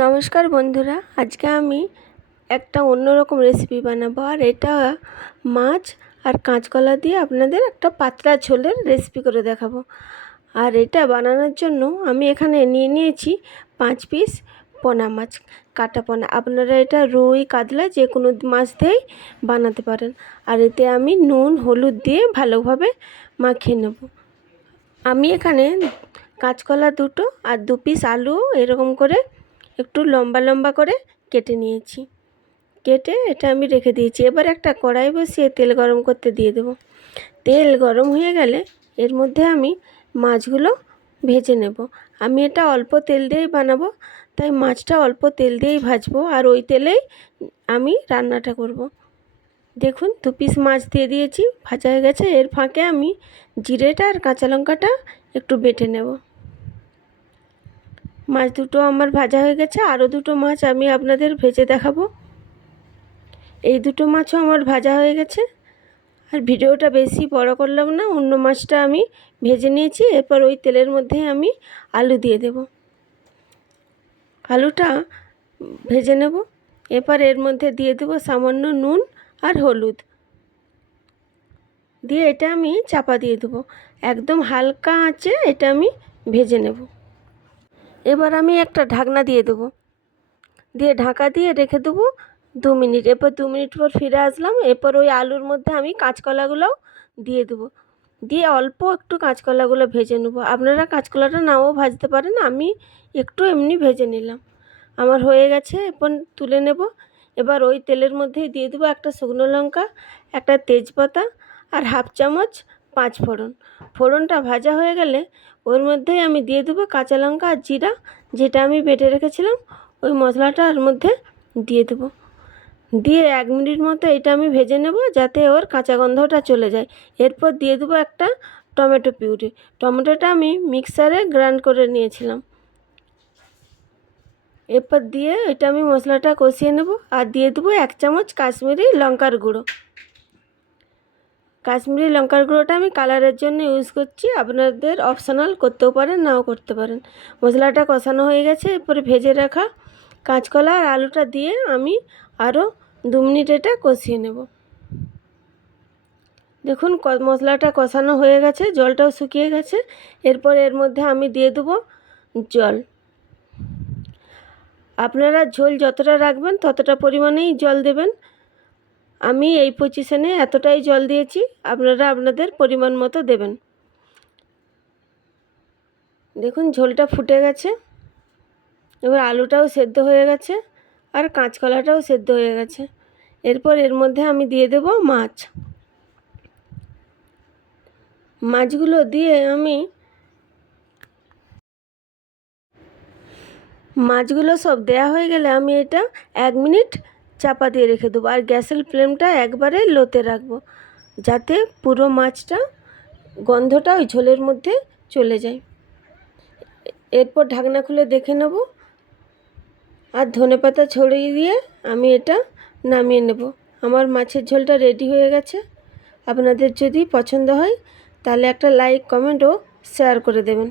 নমস্কার বন্ধুরা, আজকে আমি একটা অন্যরকম রেসিপি বানাবো। আর এটা মাছ আর কাঁচকলা দিয়ে আপনাদের একটা পাতলা ঝোলের রেসিপি করে দেখাবো। আর এটা বানানোর জন্য আমি এখানে নিয়ে নিয়েছি পাঁচ পিস পোনা মাছ, কাটা পোনা। আপনারা এটা রুই, কাতলা যে কোনো মাছ দিয়েই বানাতে পারেন। আর এতে আমি নুন, হলুদ দিয়ে ভালোভাবে মাখিয়ে নেব। আমি এখানে কাঁচকলা দুটো আর দু পিস আলু এরকম করে একটু লম্বা লম্বা করে কেটে নিয়েছি। কেটে এটা আমি রেখে দিয়েছি। এবার একটা কড়াই বসিয়ে তেল গরম করতে দিয়ে দেবো। তেল গরম হয়ে গেলে এর মধ্যে আমি মাছগুলো ভেজে নেব। আমি এটা অল্প তেল দিয়েই বানাবো, তাই মাছটা অল্প তেল দিয়েই ভাজবো আর ওই তেলেই আমি রান্নাটা করব। দেখুন, দু পিস মাছ দিয়ে দিয়েছি, ভাজা হয়ে গেছে। এর ফাঁকে আমি জিরেটা আর কাঁচা লঙ্কাটা একটু বেটে নেব। মাছ দুটো আমার ভাজা হয়ে গেছে আরও দুটো মাছ আমি আপনাদের ভেজে দেখাবো। এই দুটো মাছও আমার ভাজা হয়ে গেছে। আর ভিডিওটা বেশি বড় করলাম না, অন্য মাছটা আমি ভেজে নিয়েছি, এরপর ওই তেলের মধ্যে আমি আলু দিয়ে দেব। আলুটা ভেজে নেব, এরপর এর মধ্যে দিয়ে দেবো সামান্য নুন আর হলুদ। দিয়ে এটা আমি চাপা দিয়ে দেবো। একদম হালকা আঁচে এটা আমি ভেজে নেব। এবার আমি একটা ঢাকনা দিয়ে দেবো। দিয়ে ঢাকা দিয়ে রেখে দেবো দু মিনিট। এরপর দু মিনিট পর ফিরে আসলাম। এরপর ওই আলুর মধ্যে আমি কাঁচকলাগুলোও দিয়ে দেবো। দিয়ে অল্প একটু কাঁচকলাগুলো ভেজে নেব। আপনারা কাঁচকলাটা নাও ভাজতে পারেন, আমি একটু এমনি ভেজে নিলাম। আমার হয়ে গেছে, এরপর তুলে নেব। এবার ওই তেলের মধ্যেই দিয়ে দেবো একটা শুকনো লঙ্কা, একটা তেজপাতা আর হাফ চামচ পাঁচ ফোড়ন। ফোড়নটা ভাজা হয়ে গেলে ওর মধ্যেই আমি দিয়ে দেবো কাঁচা লঙ্কা আর জিরা, যেটা আমি বেটে রেখেছিলাম, ওই মশলাটা ওর মধ্যে দিয়ে দেবো। দিয়ে এক মিনিট মতো এটা আমি ভেজে নেব, যাতে ওর কাঁচা গন্ধটা চলে যায়। এরপর দিয়ে দেবো একটা টমেটো পিউরি। টমেটোটা আমি মিক্সারে গ্রাইন্ড করে নিয়েছিলাম। এরপর দিয়ে এটা আমি মশলাটা কষিয়ে নেব, আর দিয়ে দেবো এক চামচ কাশ্মীরি লঙ্কার গুঁড়ো। কাশ্মীরি লঙ্কার গুঁড়োটা আমি কালারের জন্য ইউজ করছি। আপনাদের অপশনাল করতেও পারেন, নাও করতে পারেন। মশলাটা কষানো হয়ে গেছে, এরপরে ভেজে রাখা কাঁচকলা আর আলুটা দিয়ে আমি আরও দু মিনিট এটা কষিয়ে নেব। দেখুন মশলাটা কষানো হয়ে গেছে, জলটাও শুকিয়ে গেছে। এরপর এর মধ্যে আমি দিয়ে দেবো জল। আপনারা ঝোল যতটা রাখবেন ততটা পরিমাণেই জল দেবেন। আমি এই পজিশনে এতটাই জল দিয়েছি, আপনারা আপনাদের পরিমাণ মতো দেবেন। দেখুন, ঝোলটা ফুটে গেছে। এবার আলুটাও সেদ্ধ হয়ে গেছে আর কাঁচকলাটাও সেদ্ধ হয়ে গেছে। এরপর এর মধ্যে আমি দিয়ে দেব মাছ। মাছগুলো দিয়ে আমি মাছগুলো সব দেয়া হয়ে গেলে আমি এটা এক মিনিট চাপা দিয়ে রেখে দেবো। আর গ্যাসের ফ্লেমটা একবারে লোতে রাখব, যাতে পুরো মাছটা, গন্ধটা ওই ঝোলের মধ্যে চলে যায়। এরপর ঢাকনা খুলে দেখে নেব। আর ধনে পাতা ছড়িয়ে দিয়ে আমি এটা নামিয়ে নেব। আমার মাছের ঝোলটা রেডি হয়ে গেছে। আপনাদের যদি পছন্দ হয়, তাহলে একটা লাইক কমেন্ট ও শেয়ার করে দেবেন।